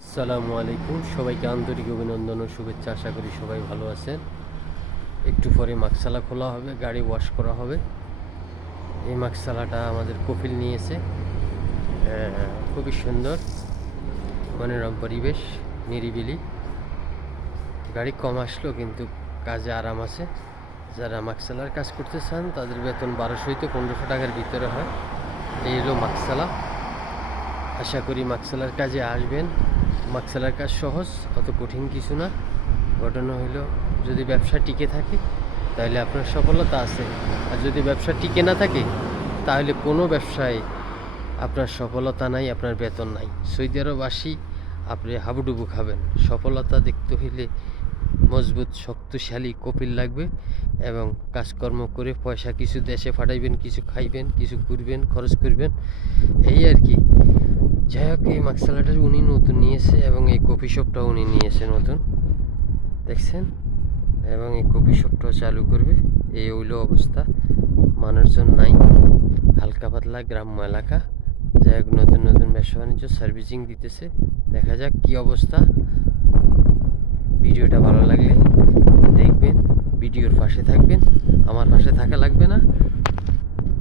আসসালামু আলাইকুম, সবাইকে আন্তরিক অভিনন্দন ও শুভেচ্ছা। আশা করি সবাই ভালো আছেন। একটু পরে মাকসালা খোলা হবে, গাড়ি ওয়াশ করা হবে। এই মাকসালাটা আমাদের কপিল নিয়েছে। খুবই সুন্দর, মনোরম পরিবেশ, নিরিবিলি। গাড়ি কম আসলো কিন্তু কাজে আরাম আছে। যারা মাকসালার কাজ করতে চান তাদের বেতন 1200 হইতে 1500 টাকার ভিতরে হয়। এই হলো মাকসালা। আশা করি মাকসালার কাজে আসবেন। মাকসালার কাজ সহজ, অত কঠিন কিছু না। ঘটনা হইল, যদি ব্যবসা টিকে থাকে তাহলে আপনার সফলতা আছে, আর যদি ব্যবসা টিকে না থাকে তাহলে কোনো ব্যবসায় আপনার সফলতা নাই, আপনার বেতন নাই। সৌদি আরব আসি আপনি হাবুডুবু খাবেন। সফলতা দেখতে হইলে মজবুত শক্তিশালী কপিল লাগবে, এবং কাজকর্ম করে পয়সা কিছু দেশে পাঠাইবেন, কিছু খাইবেন, কিছু ঘুরবেন, খরচ করবেন, এই আর কি। যাই হোক, এই মাকসালাটা উনি নতুন নিয়েছে এবং এই কফি শপটাও উনি নিয়েছে নতুন, দেখছেন। এবং এই কফি শপটাও চালু করবে। এই হইল অবস্থা, মানুষজন নাই, হালকা পাতলা গ্রাম্য এলাকা। যাই হোক, নতুন নতুন ব্যবসা বাণিজ্য সার্ভিসিং দিতেছে। দেখা যাক কি অবস্থা। ভিডিওটা ভালো লাগলে দেখবেন, ভিডিওর পাশে থাকবেন। আমার পাশে থাকা লাগবে না,